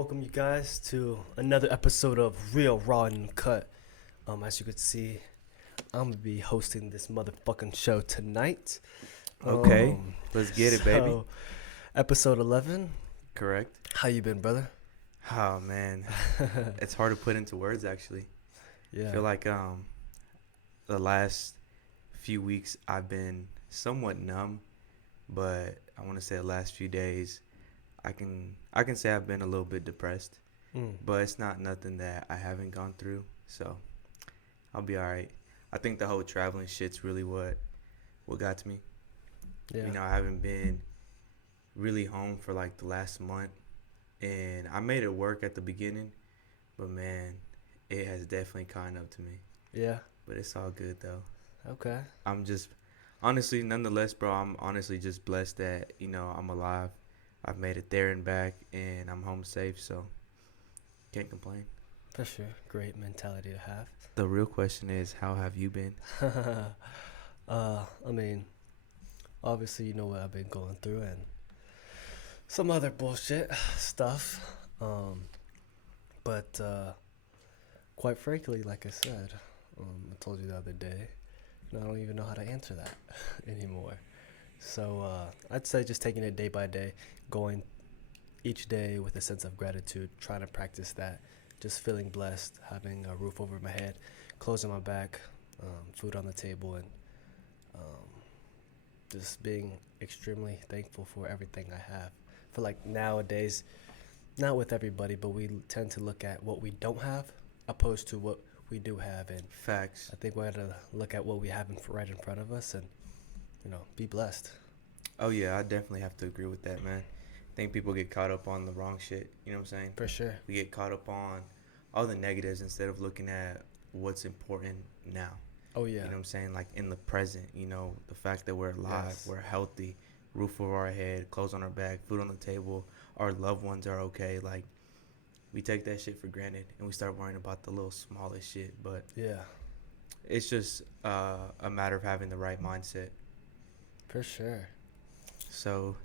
Welcome you guys to another episode of Real.Raw.Uncut. As you can see, I'm gonna be hosting this motherfucking show tonight. Okay, let's get it, baby. Episode 11. Correct. How you been, brother? Oh man, it's hard to put into words actually. I Yeah. feel like the last few weeks I've been somewhat numb, but I want to say the last few days I can say I've been a little bit depressed, but it's not nothing that I haven't gone through, so I'll be all right. I think the whole traveling shit's really what got to me. Yeah. I haven't been really home for like the last month, and I made it work at the beginning, but man, it has definitely caught up to me. Yeah. But it's all good though. Okay. I'm just honestly, nonetheless, bro, I'm honestly just blessed that I'm alive. I've made it there and back, and I'm home safe, so can't complain. For sure. Great mentality to have. The real question is, how have you been? I mean, obviously you know what I've been going through and some other bullshit stuff. But quite frankly, like I said, I told you the other day, I don't even know how to answer that anymore. So I'd say just taking it day by day, going each day with a sense of gratitude, trying to practice that, just feeling blessed, having a roof over my head, clothes on my back, food on the table, and just being extremely thankful for everything I have. I feel like nowadays, not with everybody, but we tend to look at what we don't have opposed to what we do have. And Facts. I think we got to look at what we have right in front of us and, be blessed. Oh yeah, I definitely have to agree with that, man. I think people get caught up on the wrong shit. You know what I'm saying? For sure. We get caught up on all the negatives instead of looking at what's important now. Oh, yeah. You know what I'm saying? Like in the present, the fact that we're alive, Yes. we're healthy, roof over our head, clothes on our back, food on the table, our loved ones are okay. Like, we take that shit for granted and we start worrying about the little smallest shit. But Yeah, it's just a matter of having the right mindset. for sure. So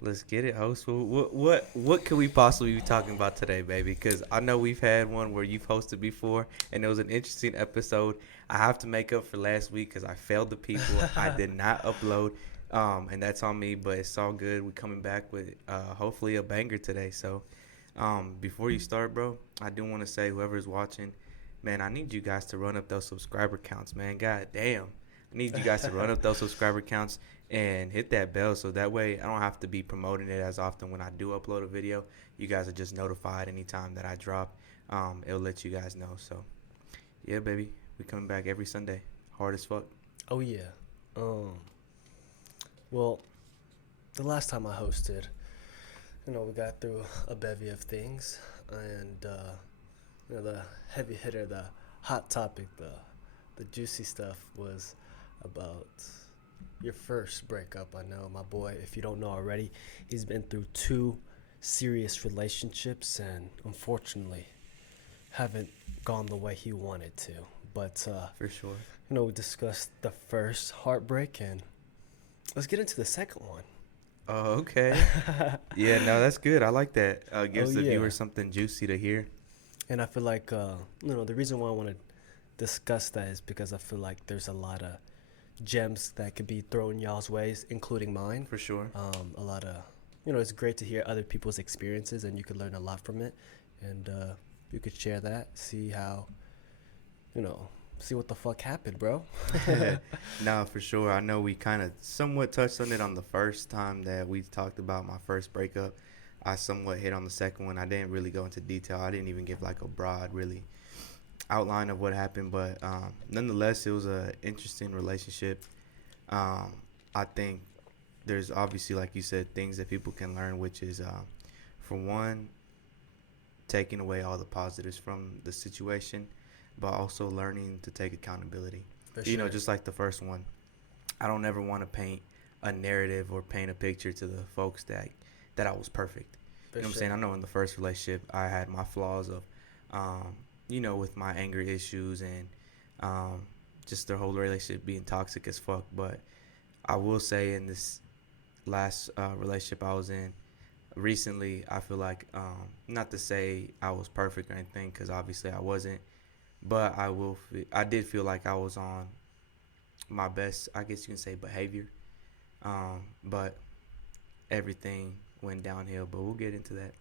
let's get it, host. What could we possibly be talking about today, baby? Because I know we've had one where you've hosted before, and it was an interesting episode. I have to make up for last week because I failed the people. I did not upload, and that's on me. But it's all good. We're coming back with hopefully a banger today. So before you start, bro, I do want to say whoever's watching, man, I need you guys to run up those subscriber counts, man. God damn. I need you guys to run up those subscriber counts and hit that bell so that way I don't have to be promoting it as often when I do upload a video. You guys are just notified anytime that I drop. It'll let you guys know. So, yeah, baby. We coming back every Sunday. Hard as fuck. Oh, yeah. Well, the last time I hosted, we got through a bevy of things. And, the heavy hitter, the hot topic, the juicy stuff was about your first breakup. I know my boy, if you don't know already, he's been through 2 serious relationships and unfortunately haven't gone the way he wanted to. But For sure. we discussed the first heartbreak and let's get into the second one. Oh, okay. Yeah, no, that's good. I like that. Gives the yeah. viewer something juicy to hear. And I feel like the reason why I want to discuss that is because I feel like there's a lot of gems that could be thrown y'all's ways, including mine. For sure. A lot of, it's great to hear other people's experiences and you could learn a lot from it. And you could share that, see how, see what the fuck happened, bro. No, for sure. I know we kind of somewhat touched on it on the first time that we talked about my first breakup. I somewhat hit on the second one. I didn't really go into detail. I didn't even give like a broad, really outline of what happened, but nonetheless, it was a interesting relationship. I think there's obviously, like you said, things that people can learn, which is, for one, taking away all the positives from the situation, but also learning to take accountability. For sure. Just like the first one, I don't ever want to paint a narrative or paint a picture to the folks that I was perfect. For You know what I'm sure. saying? I know in the first relationship, I had my flaws of, with my anger issues and just the whole relationship being toxic as fuck. But I will say in this last relationship I was in, recently I feel like, not to say I was perfect or anything, because obviously I wasn't, but I did feel like I was on my best, I guess you can say, behavior. But everything went downhill. But we'll get into that.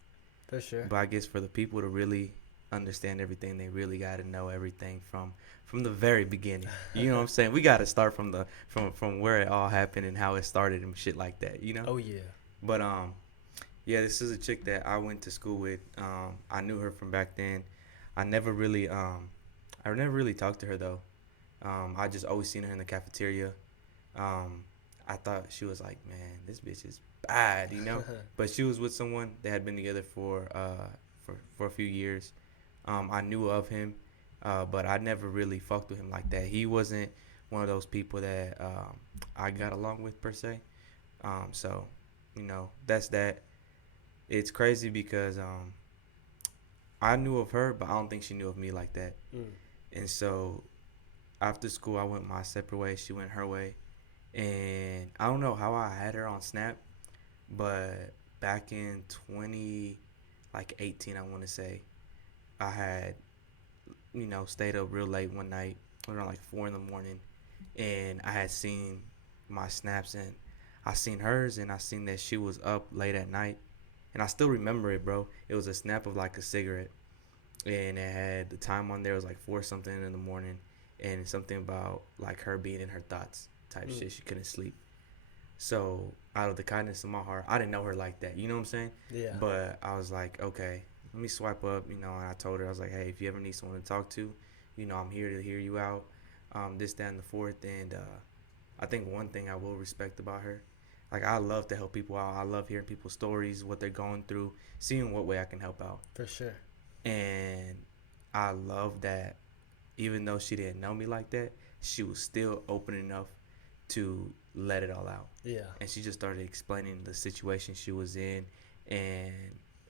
For sure. But I guess for the people to really understand everything, they really got to know everything from the very beginning. You know what I'm saying? We got to start from the from where it all happened and how it started and shit like that. You know? Oh yeah. But yeah, this is a chick that I went to school with. I knew her from back then. I never really I never really talked to her though. I just always seen her in the cafeteria. Um, I thought she was like, man, this bitch is bad, you know. But she was with someone that had been together for a few years. I knew of him, but I never really fucked with him like that. He wasn't one of those people that I got along with per se. So, that's that. It's crazy because I knew of her, but I don't think she knew of me like that. Mm. And so after school, I went my separate way. She went her way. And I don't know how I had her on Snap, but back in 18, I want to say, I had, stayed up real late one night, around like 4 in the morning, and I had seen my snaps, and I seen hers, and I seen that she was up late at night, and I still remember it, bro. It was a snap of like a cigarette, and it had the time on there. It was like 4 something in the morning, and something about like her being in her thoughts type shit. She couldn't sleep. So out of the kindness of my heart, I didn't know her like that. You know what I'm saying? Yeah. But I was like, okay, let me swipe up. And I told her, I was like, hey, if you ever need someone to talk to, I'm here to hear you out. This, that, and the fourth. And I think one thing I will respect about her, like I love to help people out. I love hearing people's stories, what they're going through, seeing what way I can help out. For sure. And I love that even though she didn't know me like that, she was still open enough to let it all out. Yeah. And she just started explaining the situation she was in, and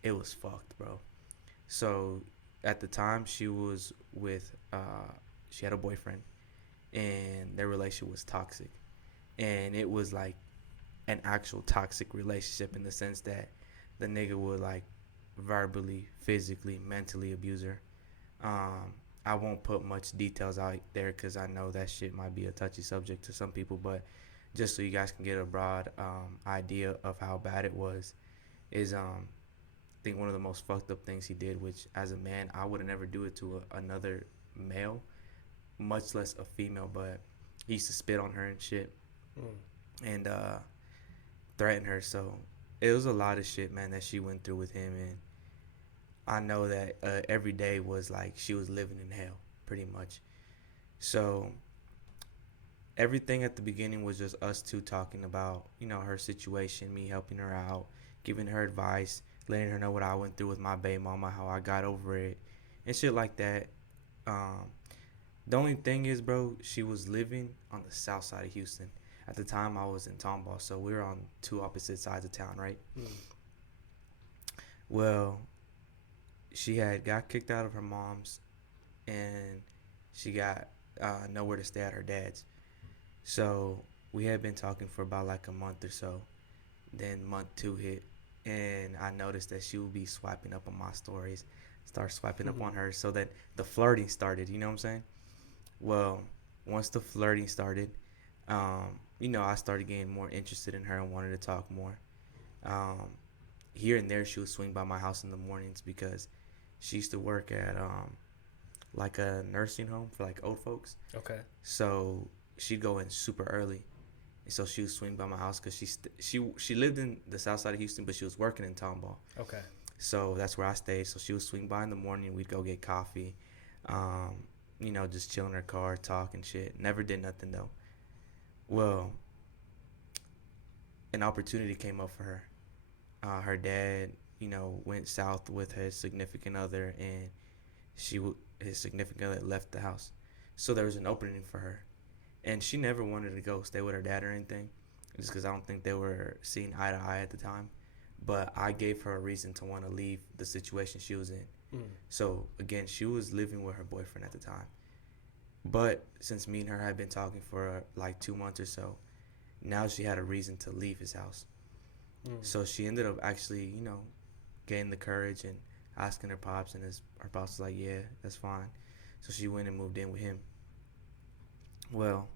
it was fucked, bro. So at the time, she was with, she had a boyfriend, and their relationship was toxic. And it was like an actual toxic relationship in the sense that the nigga would like verbally, physically, mentally abuse her. I won't put much details out there because I know that shit might be a touchy subject to some people, but just so you guys can get a broad idea of how bad it was, is I think one of the most fucked up things he did, which as a man I would have never do it to another male, much less a female, but he used to spit on her and shit, and threaten her. So it was a lot of shit, man, that she went through with him, and I know that every day was like she was living in hell, pretty much. So everything at the beginning was just us two talking about, her situation, me helping her out, giving her advice, letting her know what I went through with my baby mama, how I got over it, and shit like that. The only thing is, bro, she was living on the south side of Houston. At the time, I was in Tomball, so we were on two opposite sides of town, right? Well, she had got kicked out of her mom's, and she got nowhere to stay at her dad's. So we had been talking for about like a month or so. Then month 2 hit, and I noticed that she would be swiping up on my stories, start swiping up on her. So that the flirting started. You know what I'm saying? Well, once the flirting started, I started getting more interested in her and wanted to talk more. Here and there, she would swing by my house in the mornings because she used to work at like a nursing home for like old folks. Okay. So she'd go in super early, and so she would swing by my house because she lived in the south side of Houston, but she was working in Tomball. Okay. So that's where I stayed. So she would swing by in the morning. We'd go get coffee, just chill in her car, talk and shit. Never did nothing though. Well, an opportunity came up for her. Her dad, went south with his significant other, and his significant other left the house. So there was an opening for her. And she never wanted to go stay with her dad or anything, just because I don't think they were seeing eye to eye at the time. But I gave her a reason to want to leave the situation she was in. So, again, she was living with her boyfriend at the time. But since me and her had been talking for like 2 months or so, now she had a reason to leave his house. So she ended up actually, getting the courage and asking her pops, and her pops was like, yeah, that's fine. So she went and moved in with him. Well,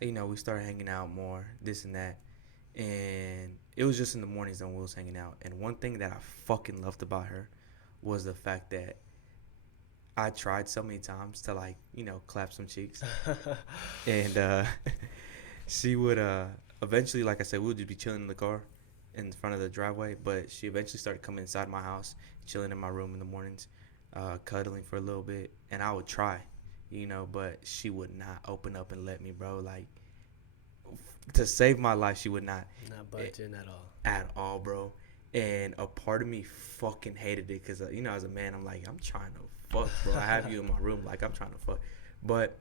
we started hanging out more, this and that. And it was just in the mornings when we was hanging out. And one thing that I fucking loved about her was the fact that I tried so many times to like, clap some cheeks. And she would eventually, like I said, we would just be chilling in the car in front of the driveway. But she eventually started coming inside my house, chilling in my room in the mornings, cuddling for a little bit. And I would try, but she would not open up and let me, bro. Like, to save my life, she would not. Not budging at all. At all, bro. And a part of me fucking hated it because, as a man, I'm like, I'm trying to fuck, bro. I have you in my room. Like, I'm trying to fuck. But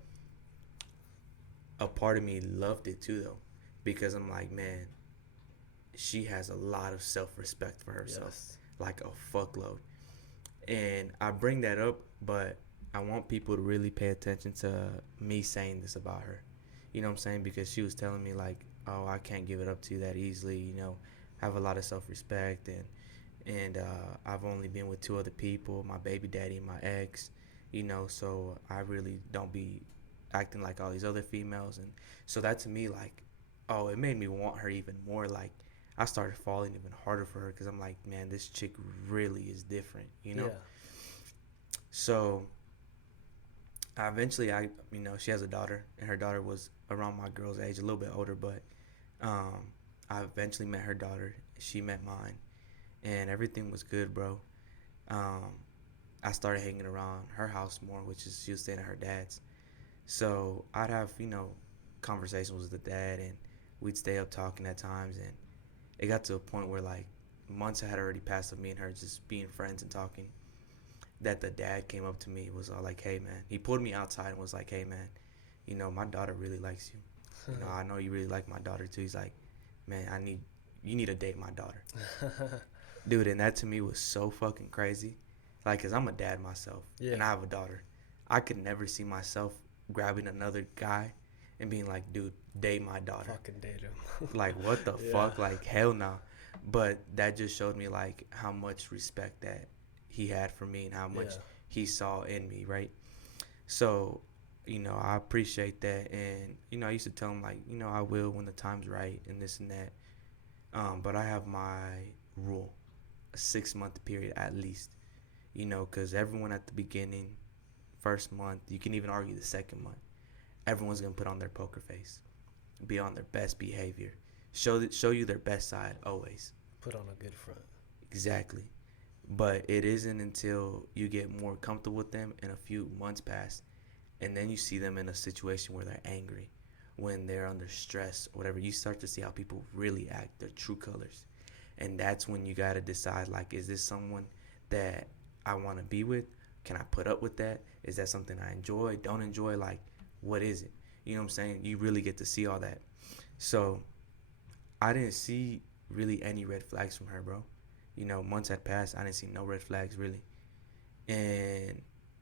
a part of me loved it, too, though. Because I'm like, man, she has a lot of self-respect for herself. Yes. Like a fuckload. And I bring that up, but I want people to really pay attention to me saying this about her. You know what I'm saying? Because she was telling me, like, oh, I can't give it up to you that easily, have a lot of self-respect, and I've only been with 2 other people, my baby daddy and my ex, so I really don't be acting like all these other females. And so that to me, like, oh, it made me want her even more. Like, I started falling even harder for her because I'm like, man, this chick really is different, Yeah. So she has a daughter, and her daughter was around my girl's age, a little bit older, but I eventually met her daughter. She met mine, and everything was good, bro. I started hanging around her house more, which is she was staying at her dad's. So I'd have, conversations with the dad, and we'd stay up talking at times, and it got to a point where, like, months had already passed of me and her just being friends and talking, that the dad came up to me, was all like, hey, man. He pulled me outside and was like, hey, man, my daughter really likes you. I know you really like my daughter, too. He's like, man, you need to date my daughter. Dude, and that to me was so fucking crazy. Like, because I'm a dad myself, and I have a daughter. I could never see myself grabbing another guy and being like, dude, date my daughter. Fucking date him. Like, what the fuck? Like, hell no. But that just showed me, like, how much respect that he had for me and how much he saw in me, right? So, I appreciate that. And, I used to tell him, like, I will when the time's right and this and that. But I have my rule, a 6-month period at least, because everyone at the beginning, first month, you can even argue the second month, everyone's going to put on their poker face, be on their best behavior, show you their best side always. Put on a good front. Exactly. But it isn't until you get more comfortable with them and a few months pass, and then you see them in a situation where they're angry, when they're under stress or whatever, you start to see how people really act, their true colors. And that's when you got to decide, like, is this someone that I want to be with? Can I put up with that? Is that something I enjoy, don't enjoy? Like, what is it? You know what I'm saying? You really get to see all that. So I didn't see really any red flags from her, bro. Months had passed. I didn't see no red flags, really. And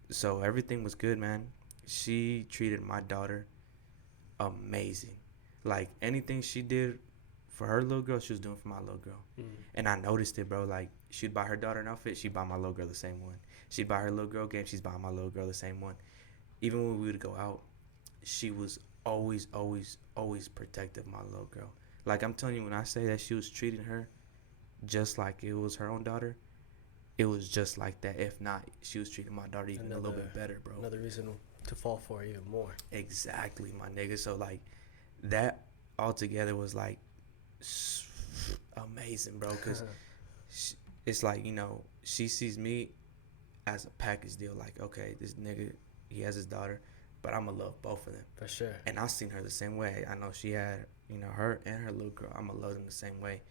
so everything was good, man. She treated my daughter amazing. Like, anything she did for her little girl, she was doing for my little girl. And I noticed it, bro. Like, she'd buy her daughter an outfit, she'd buy my little girl the same one. She'd buy her little girl game, she's buying my little girl the same one. Even when we would go out, she was always, always, always protective of my little girl. Like, I'm telling you, when I say that she was treating her just like it was her own daughter, it was just like that. If not, she was treating my daughter even a little bit better, bro. Another reason to fall for her even more. Exactly, my nigga. So, like, that altogether was, like, amazing, bro, because it's like, she sees me as a package deal. Like, okay, this nigga, he has his daughter, but I'm gonna love both of them. For sure. And I seen her the same way. I know she had, her and her little girl. I'm gonna love them the same way.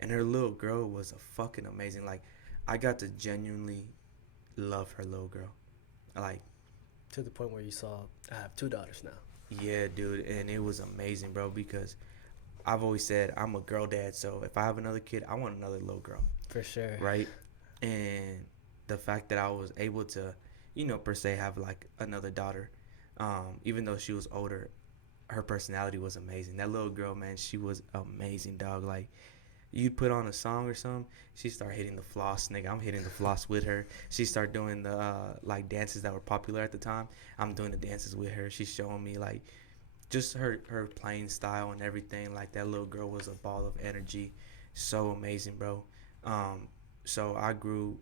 And her little girl was a fucking amazing. Like, I got to genuinely love her little girl. Like, to the point where you saw, I have 2 daughters now. Yeah, dude. And it was amazing, bro, because I've always said I'm a girl dad. So if I have another kid, I want another little girl. For sure. Right? And the fact that I was able to, per se have, like, another daughter, even though she was older, her personality was amazing. That little girl, man, she was amazing, dog. Like, you'd put on a song or something, she start hitting the floss, nigga. I'm hitting the floss with her. She start doing the like dances that were popular at the time. I'm doing the dances with her. She's showing me like just her playing style and everything. Like that little girl was a ball of energy, so amazing, bro. Um, so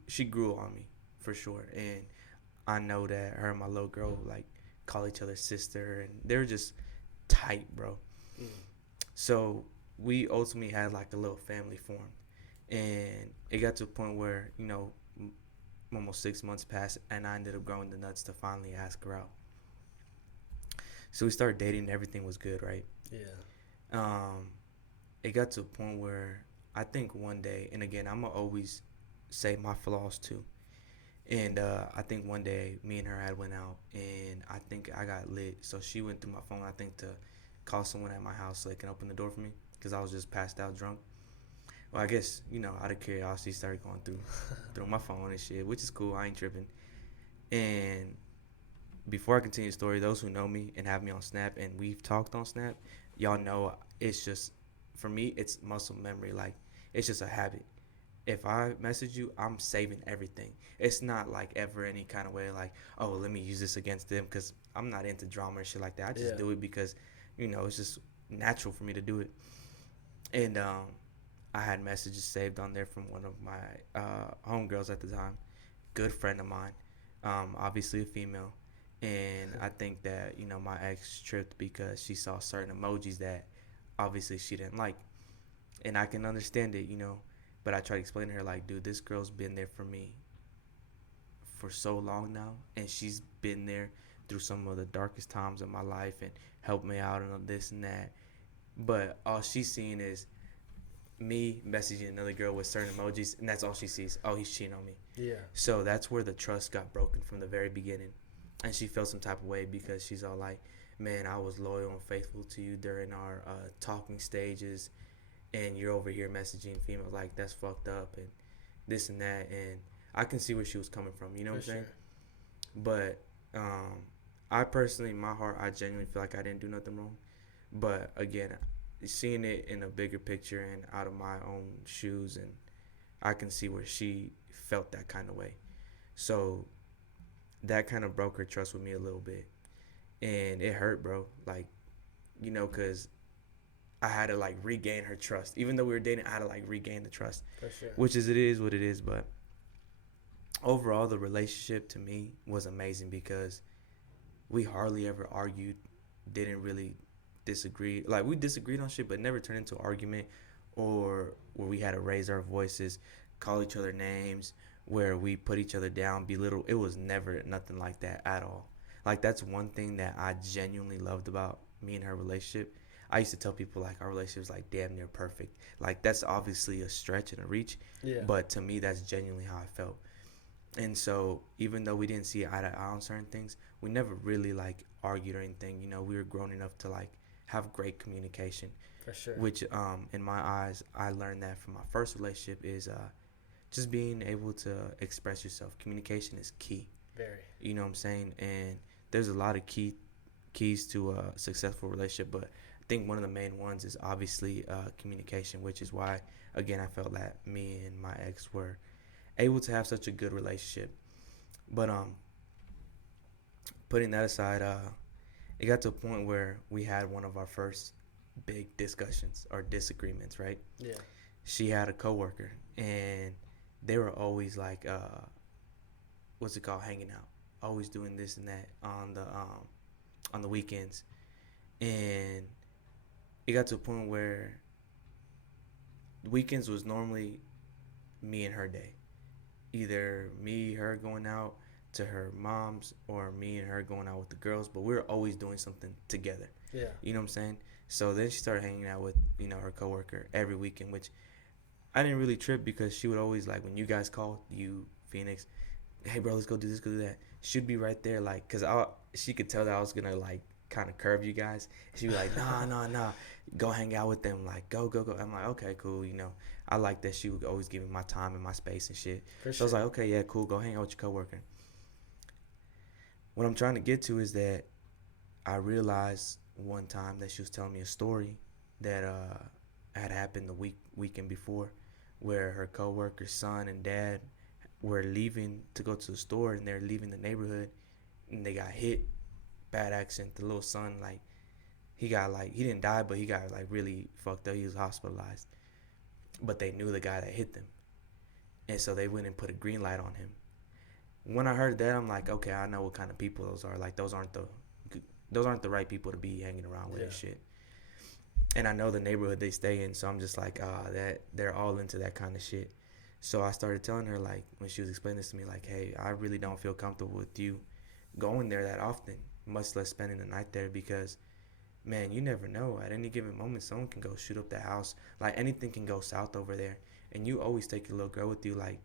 she grew on me for sure, and I know that her and my little girl like call each other sister, and they're just tight, bro. Mm. So we ultimately had like a little family formed, and it got to a point where almost 6 months passed, and I ended up growing the nuts to finally ask her out. So we started dating, and everything was good, right? Yeah. Um, it got to a point where I think one day, and again, I'm gonna always say my flaws too. And I think one day me and her had went out, and I think I got lit. So she went through my phone, I think, to call someone at my house so they can open the door for me because I was just passed out drunk. Well, I guess out of curiosity, started going through my phone and shit, which is cool. I ain't tripping. And before I continue the story, those who know me and have me on Snap and we've talked on Snap, y'all know it's just for me, it's muscle memory. Like it's just a habit. If I message you, I'm saving everything. It's not like ever any kind of way like, oh, let me use this against them because I'm not into drama and shit like that. I just Yeah. do it because, it's just natural for me to do it. And I had messages saved on there from one of my homegirls at the time, good friend of mine, obviously a female. And I think that, my ex tripped because she saw certain emojis that obviously she didn't like. And I can understand it, but I try to explain to her like, dude, this girl's been there for me for so long now, and she's been there through some of the darkest times of my life and helped me out and this and that. But all she's seeing is me messaging another girl with certain emojis, and that's all she sees. Oh, he's cheating on me. Yeah. So that's where the trust got broken from the very beginning, and she felt some type of way because she's all like, "Man, I was loyal and faithful to you during our talking stages, and you're over here messaging females like that's fucked up and this and that." And I can see where she was coming from. You know what I'm saying? But I personally, in my heart, I genuinely feel like I didn't do nothing wrong. But again, seeing it in a bigger picture and out of my own shoes, and I can see where she felt that kind of way. So that kind of broke her trust with me a little bit, and it hurt, bro. Like, cause I had to like regain her trust. Even though we were dating, I had to like regain the trust, For sure. which is it is what it is. But overall, the relationship to me was amazing because we hardly ever argued, didn't really disagree. Like we disagreed on shit, but never turned into an argument or where we had to raise our voices, call each other names, where we put each other down, belittle. It was never nothing like that at all. Like that's one thing that I genuinely loved about me and her relationship. I used to tell people like our relationship is like damn near perfect. Like that's obviously a stretch and a reach, Yeah. but to me that's genuinely how I felt. And so even though we didn't see eye to eye on certain things, we never really like argued or anything. We were grown enough to like have great communication, For sure. which in my eyes I learned that from my first relationship is just being able to express yourself. Communication is key. Very. You know what I'm saying? And there's a lot of keys to a successful relationship, but I think one of the main ones is obviously communication, which is why again I felt that me and my ex were able to have such a good relationship. But putting that aside, it got to a point where we had one of our first big discussions or disagreements, right? Yeah. She had a coworker, and they were always like, what's it called, hanging out, always doing this and that on the weekends, and it got to a point where weekends was normally me and her day, either me her going out to her mom's or me and her going out with the girls, but we were always doing something together. Yeah. You know what I'm saying? So then she started hanging out with, her coworker every weekend, which I didn't really trip because she would always like when you guys call, you Phoenix, hey bro, let's go do this, go do that. She'd be right there, like, cause she could tell that I was gonna like kind of curve you guys. She'd be like, nah, go hang out with them, like go. I'm like, okay, cool. I like that she would always give me my time and my space and shit. For So sure. I was like, okay, yeah, cool, go hang out with your coworker. What I'm trying to get to is that I realized one time that she was telling me a story that had happened the weekend before, where her coworker's son and dad were leaving to go to the store, and they're leaving the neighborhood, and they got hit, bad accident. The little son, like, he didn't die, but he got like really fucked up. He was hospitalized, but they knew the guy that hit them, and so they went and put a green light on him. When I heard that, I'm like, okay, I know what kind of people those are. Like, those aren't the right people to be hanging around with and shit. And I know the neighborhood they stay in, so I'm just like, that they're all into that kind of shit. So I started telling her, like, when she was explaining this to me, like, hey, I really don't feel comfortable with you going there that often, much less spending the night there, because, man, you never know. At any given moment, someone can go shoot up the house. Like, anything can go south over there. And you always take your little girl with you. Like,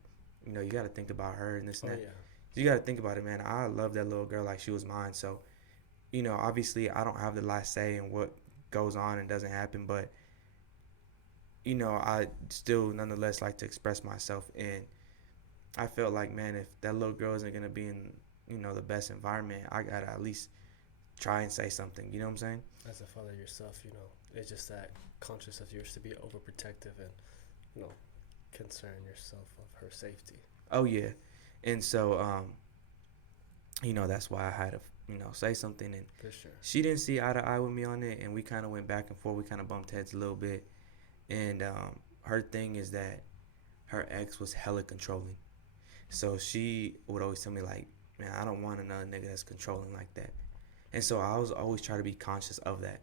you know, you got to think about her and this and that. Yeah. You got to think about it, man. I love that little girl like she was mine. So, you know, obviously I don't have the last say in what goes on and doesn't happen, but, you know, I still nonetheless like to express myself. And I felt like, man, if that little girl isn't going to be in, you know, the best environment, I got to at least try and say something. You know what I'm saying? As a father yourself, you know, it's just that conscious of yours to be overprotective and, you know, concern yourself of her safety. Oh, yeah. And so, you know, that's why I had to, you know, say something. And for sure, she didn't see eye to eye with me on it, and we kind of went back and forth. We kind of bumped heads a little bit. And her thing is that her ex was hella controlling. So she would always tell me, like, man, I don't want another nigga that's controlling like that. And so I was always trying to be conscious of that.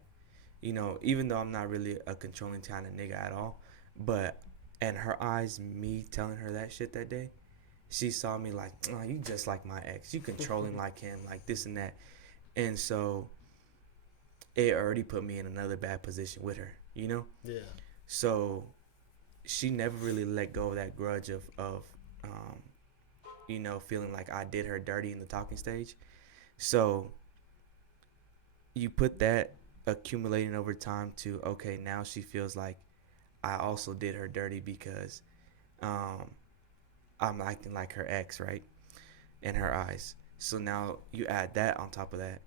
You know, even though I'm not really a controlling kind of nigga at all. But in her eyes, me telling her that shit that day, she saw me like, oh, you just like my ex. You controlling like him, like this and that. And so it already put me in another bad position with her, you know? yeah. So she never really let go of that grudge of you know, feeling like I did her dirty in the talking stage. So you put that accumulating over time to, okay, now she feels like I also did her dirty because I'm acting like her ex, right? In her eyes. So now you add that on top of that.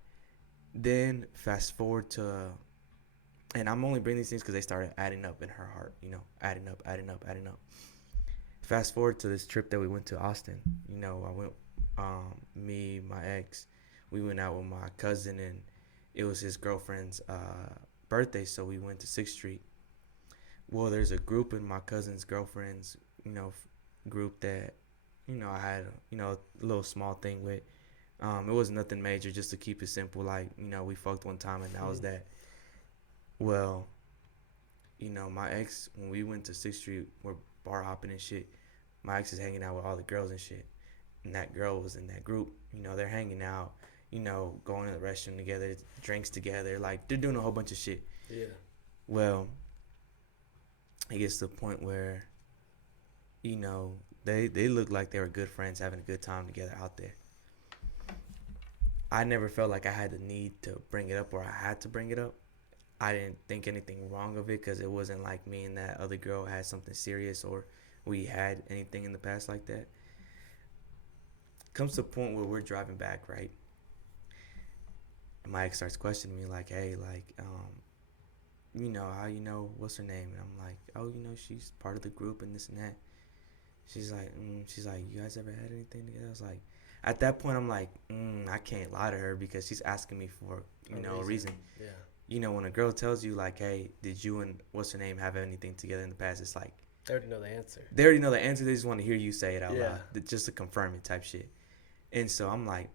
Then fast forward to, and I'm only bringing these things because they started adding up in her heart, you know, adding up. Fast forward to this trip that we went to Austin. You know, I went, me, my ex, we went out with my cousin, and it was his girlfriend's birthday, so we went to 6th Street. Well, there's a group in my cousin's girlfriend's, you know, group that, you know, I had, you know, a little small thing with. It was nothing major, just to keep it simple. Like, you know, we fucked one time and that was that. Well, you know, my ex, when we went to 6th Street, we're bar hopping and shit. My ex is hanging out with all the girls and shit. And that girl was in that group. You know, they're hanging out, you know, going to the restroom together, drinks together. Like, they're doing a whole bunch of shit. Yeah. Well, it gets to the point where, you know, they look like they were good friends having a good time together out there. I never felt like I had the need to bring it up or I had to bring it up. I didn't think anything wrong of it because it wasn't like me and that other girl had something serious or we had anything in the past like that. Comes to a point where we're driving back, right? And my ex starts questioning me like, hey, like, you know, how you know, what's her name? And I'm like, oh, you know, she's part of the group and this and that. She's like, you guys ever had anything together? I was like, at that point, I'm like, I can't lie to her because she's asking me for, you know, a reason. Yeah. You know, when a girl tells you, like, hey, did you and what's her name have anything together in the past? It's like, They already know the answer. they already know the answer. They just want to hear you say it out loud, just to confirm it type shit. And so I'm like,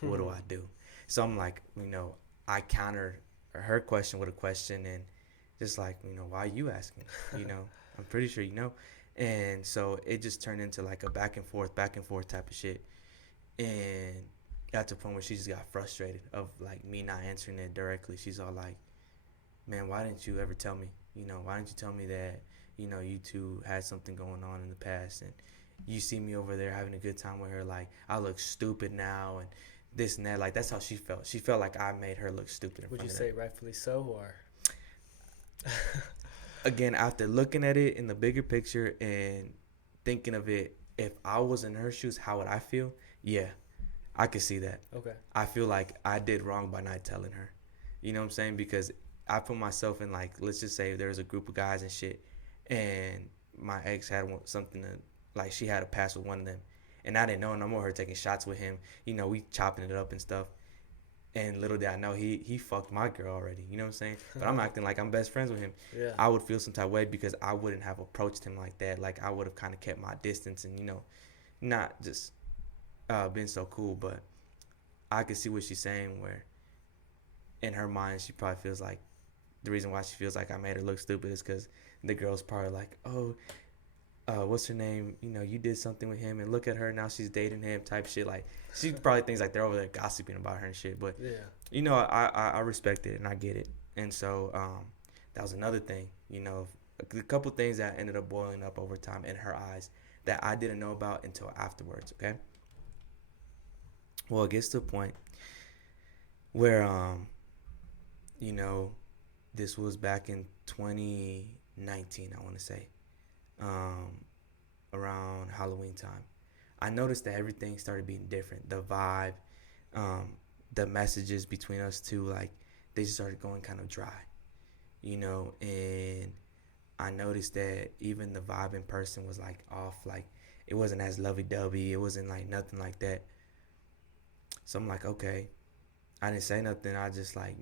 what do I do? So I'm like, you know, I counter her question with a question and just like, you know, why are you asking? You know, I'm pretty sure you know. And so it just turned into like a back and forth type of shit. And got to the point where she just got frustrated of like me not answering it directly. She's all like, man, why didn't you ever tell me? You know, why didn't you tell me that, you know, you two had something going on in the past and you see me over there having a good time with her, like I look stupid now and this and that. Like that's how she felt. She felt like I made her look stupid. Would you say rightfully so, or? Again, after looking at it in the bigger picture and thinking of it, if I was in her shoes, how would I feel? Yeah, I could see that. Okay. I feel like I did wrong by not telling her. You know what I'm saying? Because I put myself in, like, let's just say there was a group of guys and shit, and my ex had something to, like, she had a pass with one of them, and I didn't know, no more her taking shots with him. We chopping it up and stuff. And little did I know, he fucked my girl already. You know what I'm saying? But I'm acting like I'm best friends with him. Yeah. I would feel some type of way because I wouldn't have approached him like that. Like, I would have kind of kept my distance and not just been so cool. But I could see what she's saying, where in her mind she probably feels like the reason why she feels like I made her look stupid is because the girl's probably like, oh, what's her name? You did something with him, and look at her now, she's dating him, type shit. Like, she probably thinks like they're over there gossiping about her and shit. But Yeah. I respect it and I get it. And so that was another thing. A couple things that ended up boiling up over time in her eyes that I didn't know about until afterwards. Okay. Well, it gets to a point where you know, this was back in 2019, I want to say, um, around Halloween time. I noticed that everything started being different. The vibe, um, the messages between us two, like, they just started going kind of dry, and I noticed that even the vibe in person was like off, like it wasn't as lovey dovey, it wasn't like nothing like that. So I'm like, okay, I didn't say nothing. I just, like,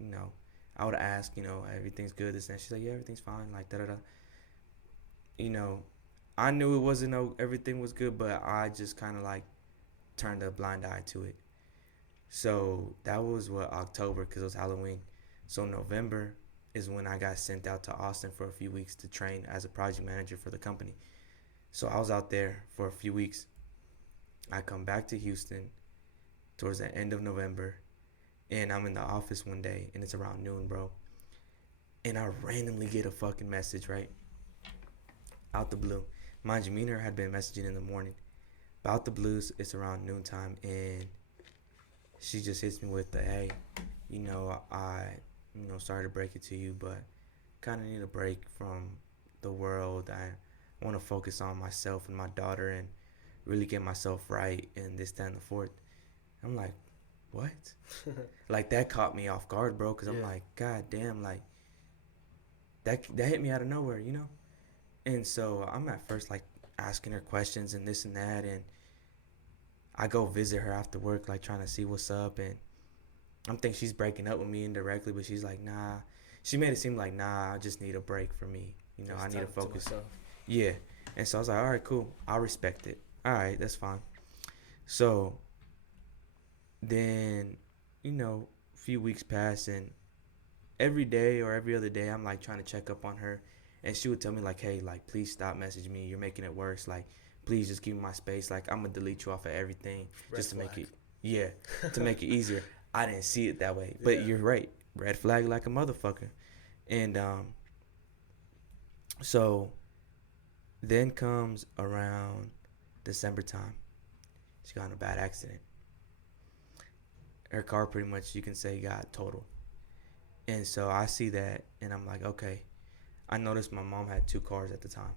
I would ask, everything's good, this and that. She's like, yeah, everything's fine, like da da da. You know, I knew it wasn't, no, everything was good, but I just kind of like turned a blind eye to it. So that was what, October, because it was Halloween. So November is when I got sent out to Austin for a few weeks to train as a project manager for the company. So I was out there for a few weeks. I come back to Houston towards the end of November, and I'm in the office one day, and it's around noon, bro. And I randomly get a fucking message, right? Out the blue. Mind you, me and her had been messaging in the morning. But out the blues, it's around noontime, and she just hits me with the, hey, I, sorry to break it to you, but kind of need a break from the world. I want to focus on myself and my daughter and really get myself right and this, that, and the fourth. I'm like, what? Like, that caught me off guard, bro, because I'm like, God damn, like, that hit me out of nowhere. And so I'm at first, like, asking her questions and this and that, and I go visit her after work, like, trying to see what's up, and I'm thinking she's breaking up with me indirectly, but she's like, nah. She made it seem like, nah, I just need a break from me. I need to focus. Yeah. And so I was like, all right, cool. I'll respect it. All right, that's fine. So then, a few weeks pass, and every day or every other day, I'm like trying to check up on her. And she would tell me, like, hey, like, please stop messaging me. You're making it worse. Like, please just give me my space. Like, I'm going to delete you off of everything just to make it, to make it easier. I didn't see it that way. But you're right. Red flag like a motherfucker. And so then comes around December time. She got in a bad accident. Her car pretty much, you can say, got totaled. And so I see that, and I'm like, okay. I noticed my mom had two cars at the time.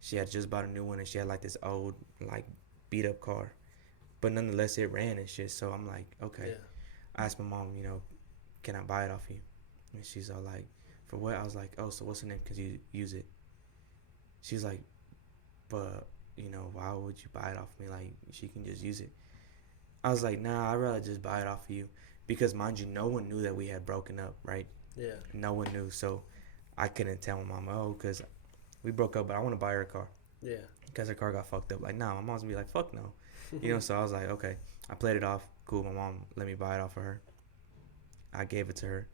She had just bought a new one, and she had, like, this old, like, beat up car. But nonetheless, it ran and shit. So I'm like, okay. Yeah. I asked my mom, can I buy it off you? And she's all like, for what? I was like, oh, so what's her name? Because you use it. She's like, but, why would you buy it off me? Like, she can just use it. I was like, nah, I'd rather just buy it off of you. Because, mind you, no one knew that we had broken up, right? Yeah. No one knew. So I couldn't tell my mom, oh, because we broke up, but I want to buy her a car. Yeah. Because her car got fucked up. Like, nah, my mom's going to be like, fuck no. So I was like, okay. I played it off. Cool, my mom let me buy it off of her. I gave it to her.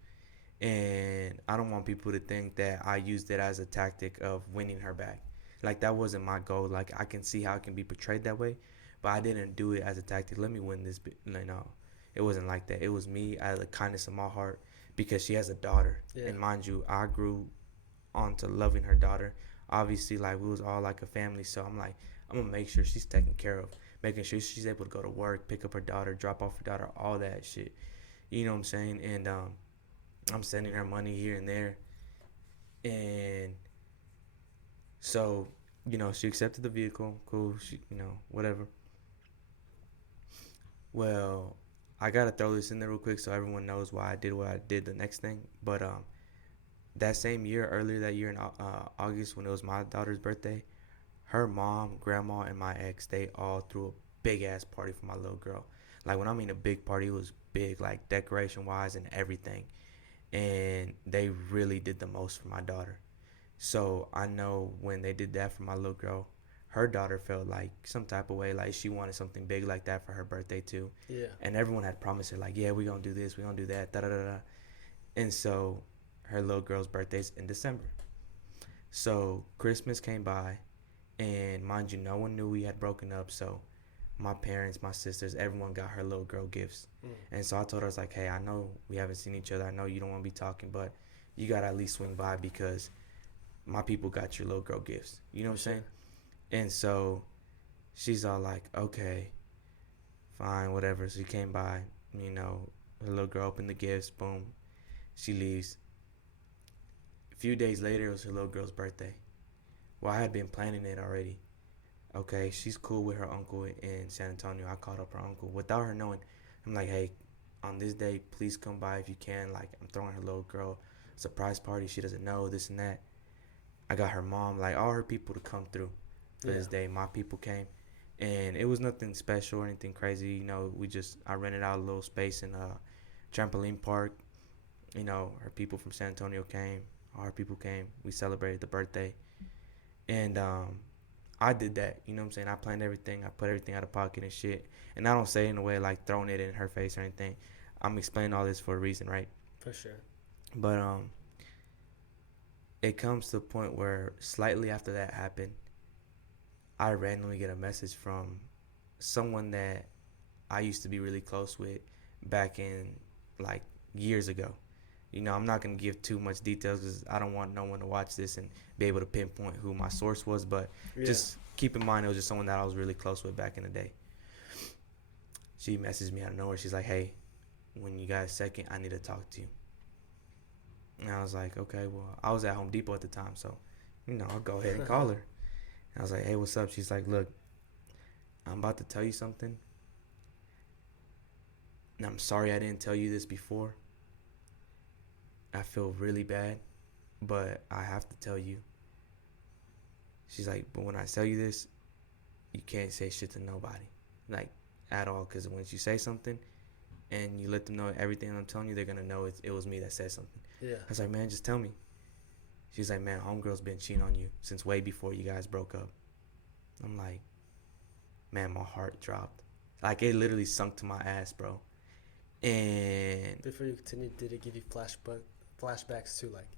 And I don't want people to think that I used it as a tactic of winning her back. Like, that wasn't my goal. Like, I can see how it can be portrayed that way, but I didn't do it as a tactic. Let me win this. No, it wasn't like that. It was me out of the kindness of my heart because she has a daughter. Yeah. And mind you, I grew onto loving her daughter. Obviously, like, we was all like a family, so I'm like, I'm going to make sure she's taken care of. Making sure she's able to go to work, pick up her daughter, drop off her daughter, all that shit. You know what I'm saying? And I'm sending her money here and there. And so, she accepted the vehicle. Cool. She, whatever. Well, I got to throw this in there real quick so everyone knows why I did what I did the next thing. But that same year, earlier that year in August, when it was my daughter's birthday, her mom, grandma, and my ex, they all threw a big ass party for my little girl. Like, when I mean a big party, it was big, like decoration wise and everything. And they really did the most for my daughter. So I know when they did that for my little girl, her daughter felt like some type of way, like she wanted something big like that for her birthday too. Yeah. And everyone had promised her, like, yeah, we're gonna do this, we're gonna do that, da da da da. And so her little girl's birthday's in December. So Christmas came by, and mind you, no one knew we had broken up. So my parents, my sisters, everyone got her little girl gifts. And so I told her, I was like, hey, I know we haven't seen each other. I know you don't want to be talking, but you got to at least swing by because my people got your little girl gifts. You know what I'm saying? And so she's all like, okay, fine, whatever. So she came by, you know, her little girl opened the gifts, boom, she leaves. A few days later, it was her little girl's birthday. Well, I had been planning it already. Okay, she's cool with her uncle in San Antonio. I called up her uncle without her knowing. I'm like, hey, on this day, please come by if you can. Like, I'm throwing her little girl a surprise party. She doesn't know this and that. I got her mom, like all her people to come through for this day. My people came, and it was nothing special or anything crazy. You know, I rented out a little space in a trampoline park. You know, her people from San Antonio came. All her people came. We celebrated the birthday, and I did that. You know what I'm saying? I planned everything. I put everything out of pocket and shit. And I don't say it in a way like throwing it in her face or anything. I'm explaining all this for a reason, right? For sure. But it comes to the point where slightly after that happened, I randomly get a message from someone that I used to be really close with back in like years ago. You know, I'm not going to give too much details because I don't want no one to watch this and be able to pinpoint who my source was. But just keep in mind, it was just someone that I was really close with back in the day. She messaged me out of nowhere. She's like, hey, when you got a second, I need to talk to you. And I was like, okay, well, I was at Home Depot at the time. So, you know, I'll go ahead and call her. And I was like, hey, what's up? She's like, look, I'm about to tell you something. And I'm sorry I didn't tell you this before. I feel really bad, but I have to tell you. She's like, but when I tell you this, you can't say shit to nobody, like, at all, because once you say something and you let them know everything I'm telling you, they're going to know it was me that said something. Yeah. I was like, man, just tell me. She's like, man, homegirl's been cheating on you since way before you guys broke up. I'm like, man, my heart dropped. Like, it literally sunk to my ass, bro. And before you continue, did it give you flashbacks to like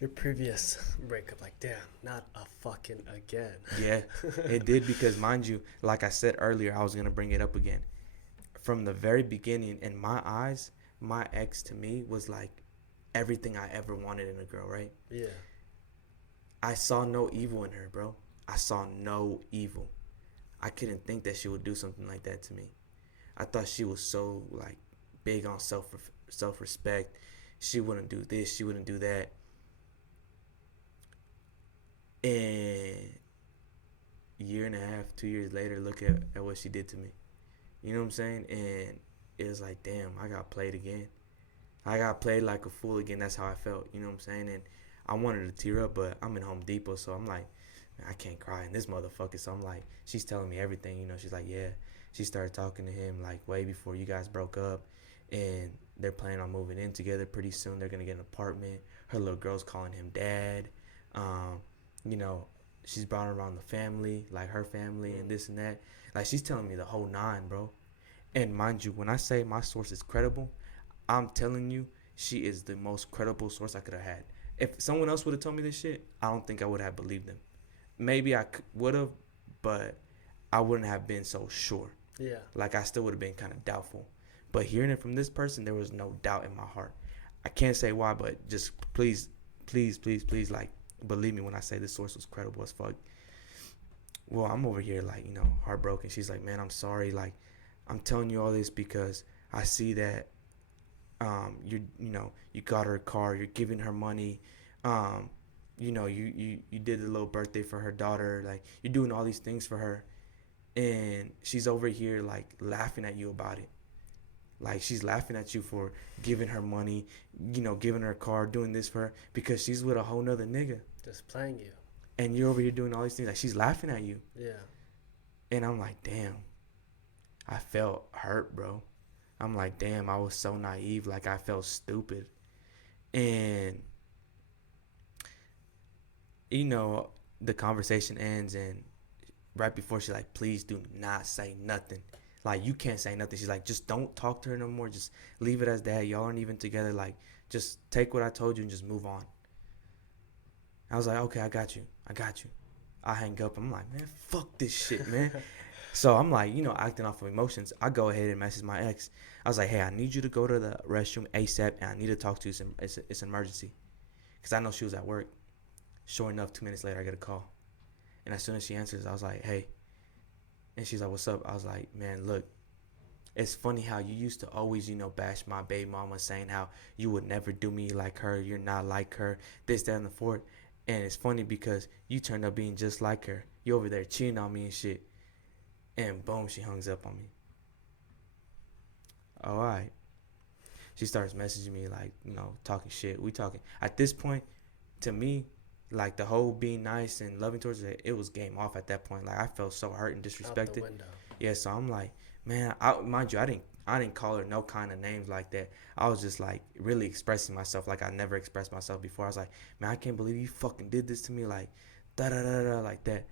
your previous breakup? Like, damn, not a fucking again. Yeah, it did, because mind you, like I said earlier, I was gonna bring it up again. From the very beginning, in my eyes, my ex to me was like everything I ever wanted in a girl, right? Yeah. I saw no evil in her, bro. I saw no evil. I couldn't think that she would do something like that to me. I thought she was so like big on self-respect. She wouldn't do this, she wouldn't do that. And a year and a half, 2 years later, look at what she did to me. You know what I'm saying? And it was like, damn, I got played again. I got played like a fool again. That's how I felt. You know what I'm saying? And I wanted to tear up, but I'm in Home Depot, so I'm like, man, I can't cry in this motherfucker. So I'm like, she's telling me everything. You know, she's like, yeah. She started talking to him like way before you guys broke up, and they're planning on moving in together pretty soon. They're gonna get an apartment. Her little girl's calling him dad. You know, she's brought around the family, like her family and this and that. Like, she's telling me the whole nine, bro. And mind you, when I say my source is credible, I'm telling you, she is the most credible source I could have had. If someone else would have told me this shit, I don't think I would have believed them. Maybe I would have, but I wouldn't have been so sure. Yeah. Like, I still would have been kind of doubtful. But hearing it from this person, there was no doubt in my heart. I can't say why, but just please, like, believe me when I say this source was credible as fuck. Well, I'm over here, like, you know, heartbroken. She's like, man, I'm sorry. Like, I'm telling you all this because I see that you got her a car, you're giving her money, you know, you did a little birthday for her daughter, like, you're doing all these things for her, and she's over here like laughing at you about it. Like, she's laughing at you for giving her money, giving her a car, doing this for her because she's with a whole nother nigga. Just playing you. And you're over here doing all these things. Like, she's laughing at you. Yeah. And I'm like, damn. I felt hurt, bro. I'm like, damn, I was so naive. Like, I felt stupid. And, the conversation ends, and right before she's like, please do not say nothing. Like, you can't say nothing. She's like, just don't talk to her no more. Just leave it as that. Y'all aren't even together. Like, just take what I told you and just move on. I was like, okay, I got you. I hang up. I'm like, man, fuck this shit, man. So I'm like, acting off of emotions. I go ahead and message my ex. I was like, hey, I need you to go to the restroom ASAP, and I need to talk to you. It's an emergency. Because I know she was at work. Sure enough, 2 minutes later, I get a call. And as soon as she answers, I was like, hey. And she's like, what's up? I was like, man, look, it's funny how you used to always, bash my baby mama, saying how you would never do me like her. You're not like her. This, that, and the fourth. And it's funny because you turned up being just like her. You over there cheating on me and shit. And boom, she hangs up on me. All right. She starts messaging me like, talking shit. We talking. At this point, to me, like, the whole being nice and loving towards her, it was game off at that point. Like, I felt so hurt and disrespected. Out the window. Yeah, so I'm like, man, mind you, I didn't call her no kind of names like that. I was just like really expressing myself like I never expressed myself before. I was like, man, I can't believe you fucking did this to me, like da da da da like that.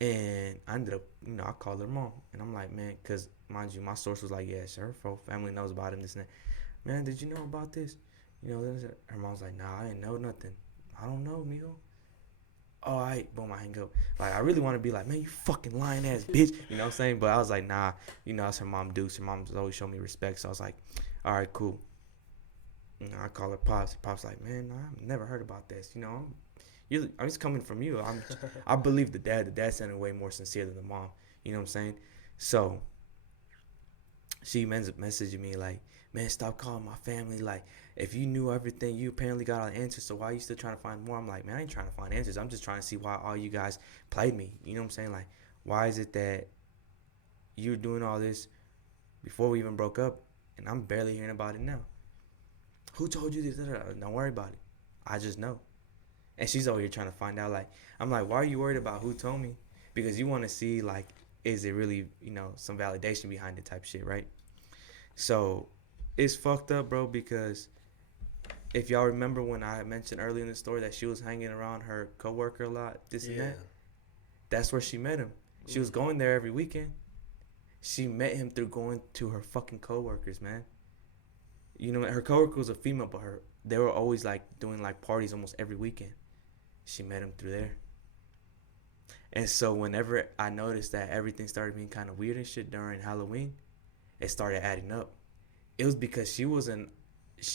And I ended up, I called her mom, and I'm like, man, because mind you, my source was like, yeah, sure, her family knows about him, this and that. Man, did you know about this? Her mom's like, nah, I didn't know nothing. I don't know, mijo. All right, boom, I hang up. Like, I really want to be like, man, you fucking lying ass bitch. You know what I'm saying? But I was like, nah, that's her mom dukes. Her mom's always shown me respect. So I was like, all right, cool. I call her Pops. Pops like, man, I've never heard about this. I'm just coming from you. I believe the dad. The dad sounded way more sincere than the mom. You know what I'm saying? So she ends up messaging me like, man, stop calling my family. Like, if you knew everything, you apparently got all the answers, so why are you still trying to find more? I'm like, man, I ain't trying to find answers. I'm just trying to see why all you guys played me. You know what I'm saying? Like, why is it that you're doing all this before we even broke up, and I'm barely hearing about it now? Who told you this? Don't worry about it. I just know. And she's over here trying to find out. Like, I'm like, why are you worried about who told me? Because you want to see, like, is it really, some validation behind it type shit, right? So it's fucked up, bro, because if y'all remember when I mentioned earlier in the story that she was hanging around her coworker a lot, this and that, that's where she met him. She was going there every weekend. She met him through going to her fucking coworkers, man. Her coworker was a female, but they were always like doing like parties almost every weekend. She met him through there. And so whenever I noticed that everything started being kind of weird and shit during Halloween, it started adding up. It was because she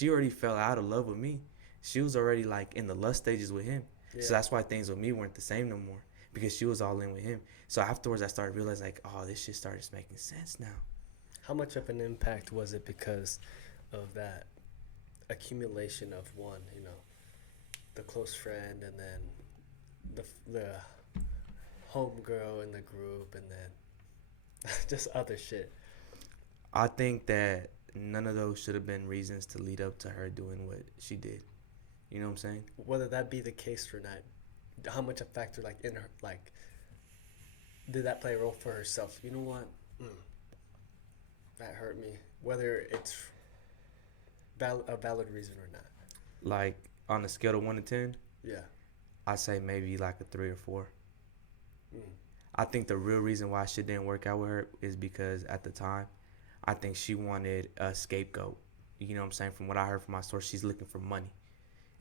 already fell out of love with me. She was already like in the lust stages with him. Yeah. So that's why things with me weren't the same no more, because she was all in with him. So afterwards I started realizing like, oh, this shit started making sense now. How much of an impact was it because of that accumulation of one, the close friend, and then the homegirl in the group, and then just other shit? I think that none of those should have been reasons to lead up to her doing what she did. You know what I'm saying? Whether that be the case or not, how much a factor, like, in her, like, did that play a role for herself? You know what? That hurt me. Whether it's a valid reason or not. Like, on a scale of 1 to 10? Yeah. I'd say maybe like a 3 or 4. I think the real reason why shit didn't work out with her is because at the time, I think she wanted a scapegoat. You know what I'm saying? From what I heard from my source, she's looking for money.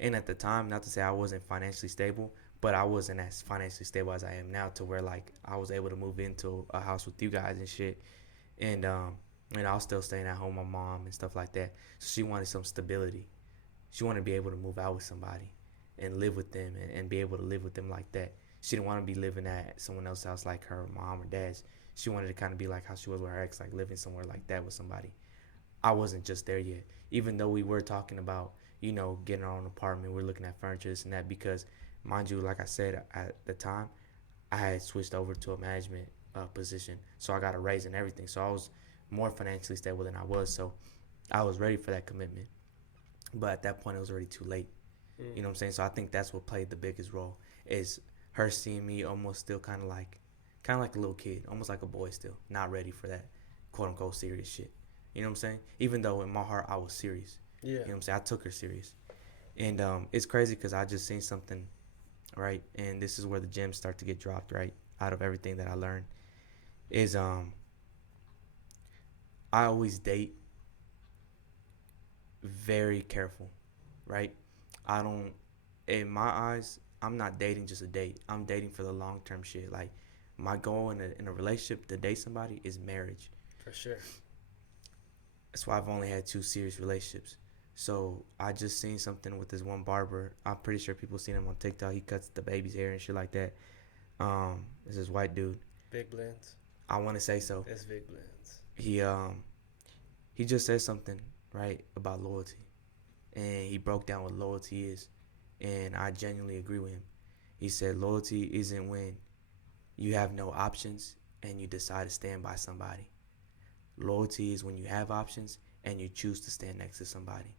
And at the time, not to say I wasn't financially stable, but I wasn't as financially stable as I am now, to where like I was able to move into a house with you guys and shit. And I was still staying at home with my mom and stuff like that. So she wanted some stability. She wanted to be able to move out with somebody and live with them and be able to live with them like that. She didn't want to be living at someone else's house like her mom or dad's. She wanted to kind of be like how she was with her ex, like living somewhere like that with somebody. I wasn't just there yet. Even though we were talking about, getting our own apartment, we're looking at furniture, this and that, because, mind you, like I said, at the time, I had switched over to a management position. So I got a raise and everything. So I was more financially stable than I was. So I was ready for that commitment. But at that point, it was already too late. You know what I'm saying? So I think that's what played the biggest role is her seeing me almost still kind of like a little kid, almost like a boy still, not ready for that quote unquote serious shit. You know what I'm saying? Even though in my heart I was serious. Yeah. You know what I'm saying? I took her serious. And it's crazy because I just seen something, right? And this is where the gems start to get dropped, right? Out of everything that I learned is I always date very careful, right? I don't, in my eyes, I'm not dating just a date. I'm dating for the long term shit. Like my goal in a relationship to date somebody is marriage. For sure. That's why I've only had 2 serious relationships. So I just seen something with this one barber. I'm pretty sure people seen him on TikTok. He cuts the baby's hair and shit like that. This is white dude. Big blends. I want to say so. It's big blends. He just said something right about loyalty, and he broke down what loyalty is, and I genuinely agree with him. He said loyalty isn't when you have no options and you decide to stand by somebody. Loyalty is when you have options and you choose to stand next to somebody.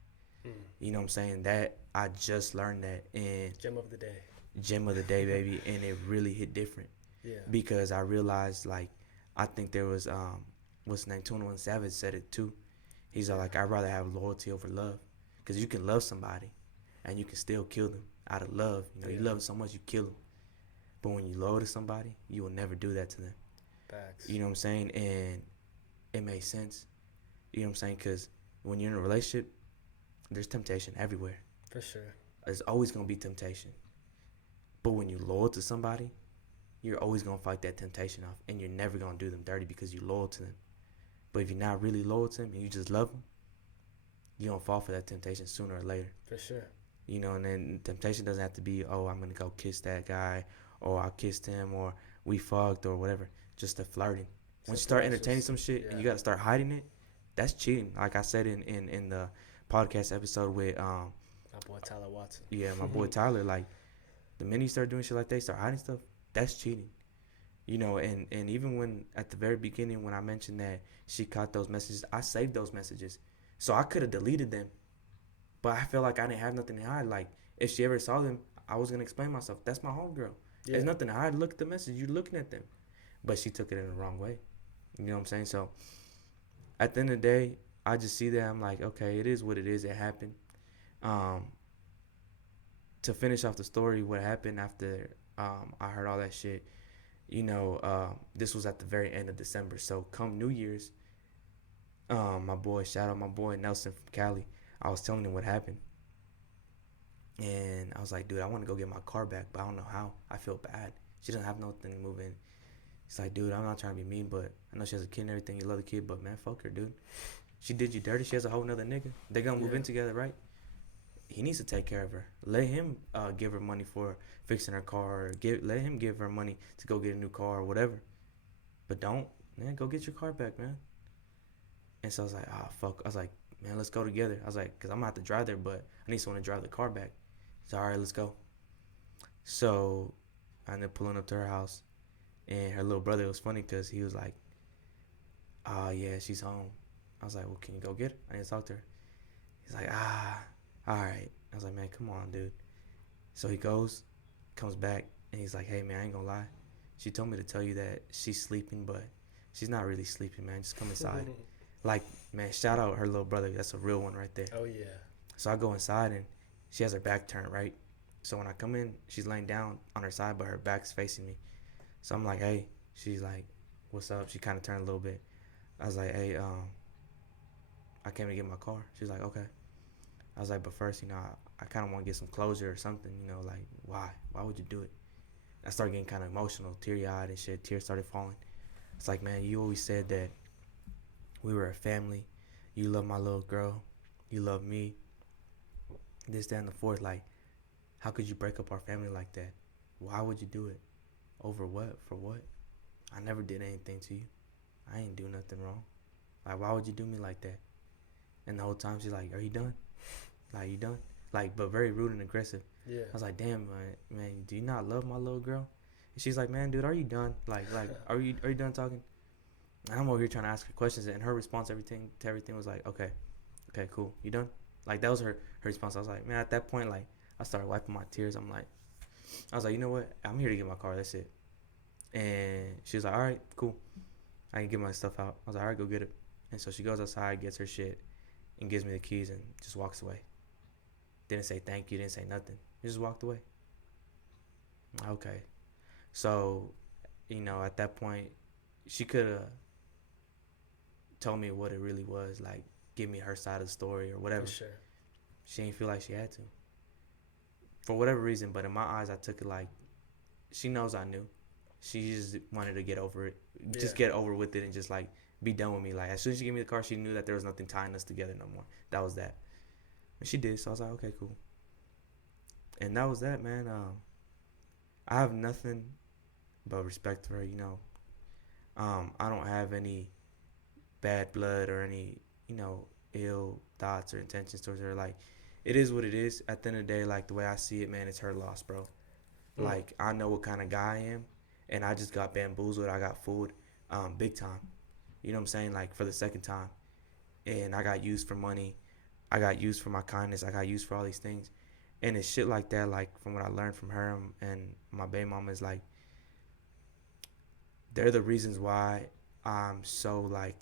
You know what I'm saying? That I just learned that in Gem of the day. Gem of the day, baby, and it really hit different. Yeah. Because I realized, like, I think there was what's his name, 21 Savage said it too. He's like, I'd rather have loyalty over love, because you can love somebody and you can still kill them out of love. You know, you love them so much you kill them, but when you loyal to somebody, you will never do that to them. Facts. You know what I'm saying? And it makes sense. You know what I'm saying? Because when you're in a relationship, there's temptation everywhere. For sure. There's always gonna be temptation. But when you're loyal to somebody, you're always gonna fight that temptation off, and you're never gonna do them dirty because you're loyal to them. But if you're not really loyal to them and you just love them, you're gonna fall for that temptation sooner or later. For sure. You know, and then temptation doesn't have to be, oh, I'm gonna go kiss that guy, or I kissed him, or we fucked, or whatever. Just the flirting. Once you start entertaining some shit and you gotta start hiding it, that's cheating. Like I said in the podcast episode with my boy Tyler Watson. Yeah, my boy Tyler. Like the minute you start doing shit like that, start hiding stuff, that's cheating. You know, and even when at the very beginning when I mentioned that she caught those messages, I saved those messages. So I could have deleted them, but I felt like I didn't have nothing to hide. Like if she ever saw them, I was gonna explain myself. That's my homegirl. Yeah. There's nothing to hide. Look at the message. You're looking at them, but she took it in the wrong way. You know what I'm saying? So at the end of the day, I just see that I'm like, okay, it is what it is. It happened. To finish off the story, what happened after I heard all that shit, you know, this was at the very end of December. So come New Year's, shout out my boy Nelson from Cali. I was telling him what happened. And I was like, dude, I want to go get my car back, but I don't know how. I feel bad. She doesn't have nothing to move in. He's like, dude, I'm not trying to be mean, but I know she has a kid and everything. You love the kid, but man, fuck her, dude. She did you dirty. She has a whole nother nigga. They're going to move in together, right? He needs to take care of her. Let him give her money for fixing her car. Or let him give her money to go get a new car or whatever. But don't, man, go get your car back, man. And so I was like, fuck. I was like, man, let's go together. I was like, because I'm going to have to drive there, but I need someone to drive the car back. He's like, all right, let's go. So I ended up pulling up to her house. And her little brother, it was funny because he was like, yeah, she's home. I was like, well, can you go get her? I need to talk to her. He's like, all right. I was like, man, come on, dude. So he goes, comes back, and he's like, hey, man, I ain't gonna lie. She told me to tell you that she's sleeping, but she's not really sleeping, man. Just come inside. Like, man, shout out her little brother. That's a real one right there. Oh, yeah. So I go inside, and she has her back turned, right? So when I come in, she's laying down on her side, but her back's facing me. So I'm like, hey. She's like, what's up? She kind of turned a little bit. I was like, hey, I came to get my car. She's like, okay. I was like, but first, you know, I kind of want to get some closure or something, you know, like, why? Why would you do it? I started getting kind of emotional, teary-eyed and shit. Tears started falling. It's like, man, you always said that we were a family. You love my little girl. You love me. This, that, and the fourth. Like, how could you break up our family like that? Why would you do it? Over what? For what? I never did anything to you. I ain't do nothing wrong. Like, why would you do me like that? And the whole time she's like, are you done? Like, you done? Like, but very rude and aggressive. Yeah. I was like, damn, man, do you not love my little girl? And she's like, man, dude, are you done? Like, are you done talking? And I'm over here trying to ask her questions, and her response everything was like, okay, okay, cool, you done? Like that was her response. I was like, man, at that point, like I started wiping my tears. I was like, you know what? I'm here to get my car. That's it. And she was like, all right, cool. I can get my stuff out. I was like, all right, go get it. And so she goes outside, gets her shit, and gives me the keys and just walks away. Didn't say thank you, didn't say nothing. She just walked away. Okay. So, at that point, she could have told me what it really was, like give me her side of the story or whatever. For sure. She didn't feel like she had to. For whatever reason, but in my eyes, I took it like she knows I knew. She just wanted to get over it, just get over with it, and just like be done with me. Like as soon as she gave me the car, she knew that there was nothing tying us together no more. That was that. And she did, so I was like, okay, cool. And that was that, man. I have nothing but respect for her. I don't have any bad blood or any ill thoughts or intentions towards her. Like it is what it is. At the end of the day, like the way I see it, man, it's her loss, bro. Like I know what kind of guy I am, and I just got bamboozled. I got fooled, big time. You know what I'm saying? Like for the second time, and I got used for money. I got used for my kindness. I got used for all these things, and it's shit like that. Like from what I learned from her and my baby mama is like, they're the reasons why I'm so like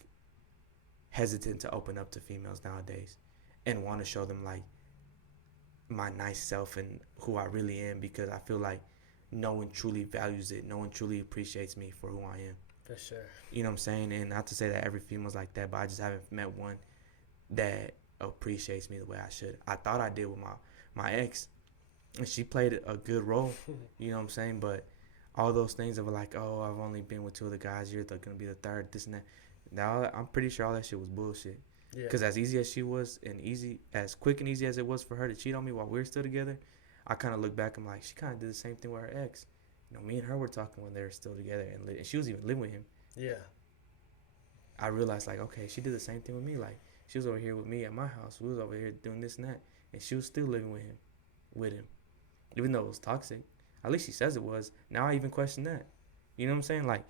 hesitant to open up to females nowadays, and want to show them like my nice self and who I really am, because I feel like no one truly values it. No one truly appreciates me for who I am. For sure. You know what I'm saying? And not to say that every female's like that, but I just haven't met one that appreciates me the way I should. I thought I did with my ex, and she played a good role. You know what I'm saying? But all those things of like, oh, I've only been with two of the guys. You're gonna be the third. This and that. Now I'm pretty sure all that shit was bullshit. Yeah. Because as easy as she was, and as quick and easy as it was for her to cheat on me while we were still together, I kind of look back. I'm like, she kind of did the same thing with her ex. Me and her were talking when they were still together, and she was even living with him. Yeah. I realized like, okay, she did the same thing with me. Like she was over here with me at my house. We was over here doing this and that, and she was still living with him, even though it was toxic. At least she says it was. Now I even question that. You know what I'm saying? Like,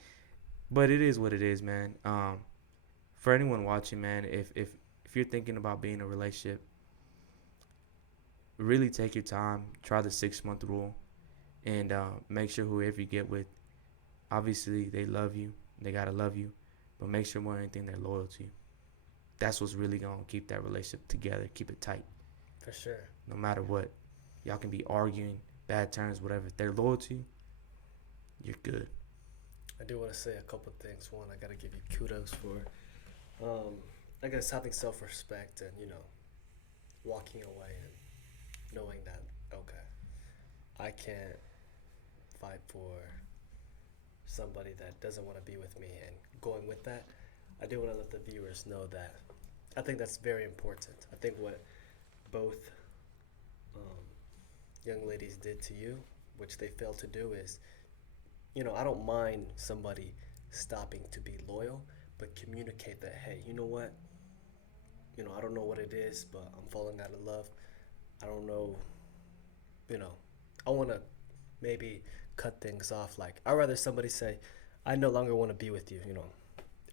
but it is what it is, man. For anyone watching, man, if you're thinking about being in a relationship, really take your time. Try the 6-month rule, and make sure whoever you get with, obviously they love you. They gotta love you, but make sure more than anything they're loyal to you. That's what's really gonna keep that relationship together. Keep it tight. For sure. No matter what, y'all can be arguing, bad terms, whatever. If they're loyal to you, you're good. I do want to say a couple of things. One, I gotta give you kudos for, I guess, having self-respect and walking away and knowing that okay, I can't fight for somebody that doesn't want to be with me, and going with that, I do want to let the viewers know that I think that's very important. I think what both young ladies did to you, which they failed to do, is I don't mind somebody stopping to be loyal, but communicate that, hey, you know what? I don't know what it is, but I'm falling out of love. I don't know, I want to maybe cut things off. Like, I'd rather somebody say, I no longer want to be with you,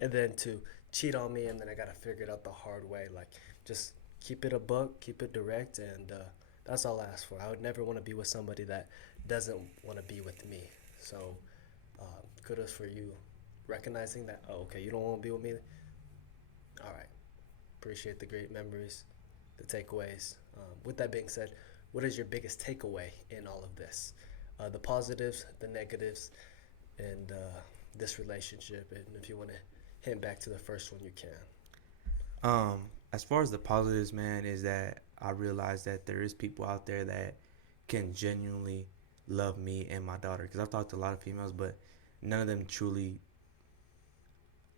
and then to cheat on me, and then I got to figure it out the hard way. Like, just keep it a buck, keep it direct, and that's all I ask for. I would never want to be with somebody that doesn't want to be with me. So, kudos for you recognizing that. Oh, okay, you don't want to be with me? All right. Appreciate the great memories, the takeaways. With that being said, what is your biggest takeaway in all of this? The positives, the negatives, and this relationship. And if you want to hint back to the first one, you can. As far as the positives, man, is that I realize that there is people out there that can genuinely love me and my daughter. Because I've talked to a lot of females, but none of them truly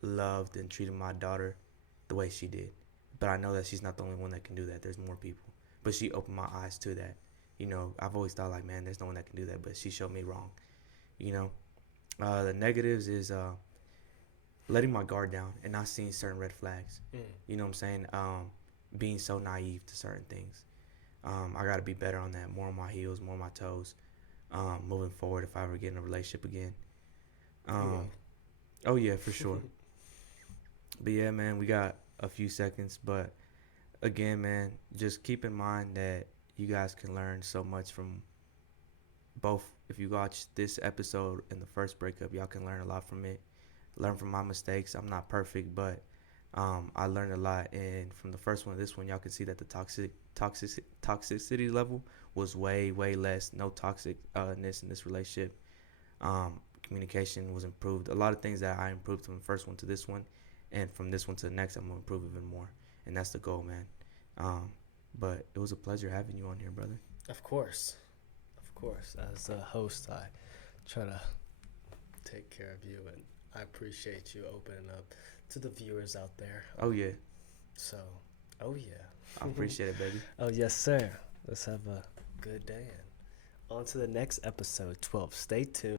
loved and treated my daughter the way she did. But I know that she's not the only one that can do that. There's more people. But she opened my eyes to that. I've always thought like, man, there's no one that can do that. But she showed me wrong. The negatives is letting my guard down and not seeing certain red flags. You know what I'm saying? Being so naive to certain things. I got to be better on that. More on my heels, more on my toes. Moving forward if I ever get in a relationship again. Oh, yeah, for sure. But yeah, man, we got a few seconds. But again, man, just keep in mind that you guys can learn so much from both. If you watch this episode and the first breakup, y'all can learn a lot from it. Learn from my mistakes. I'm not perfect, but I learned a lot. And from the first one to this one, y'all can see that the toxicity level was way less. No toxicness in this relationship. Communication was improved. A lot of things that I improved from the first one to this one, and from this one to the next, I'm gonna improve even more. And that's the goal, man. But it was a pleasure having you on here, brother. Of course. Of course. As a host, I try to take care of you, and I appreciate you opening up to the viewers out there. Oh yeah, So, oh yeah. I appreciate it, baby. Oh yes, sir. Let's have a good day, and on to the next episode 12. Stay tuned.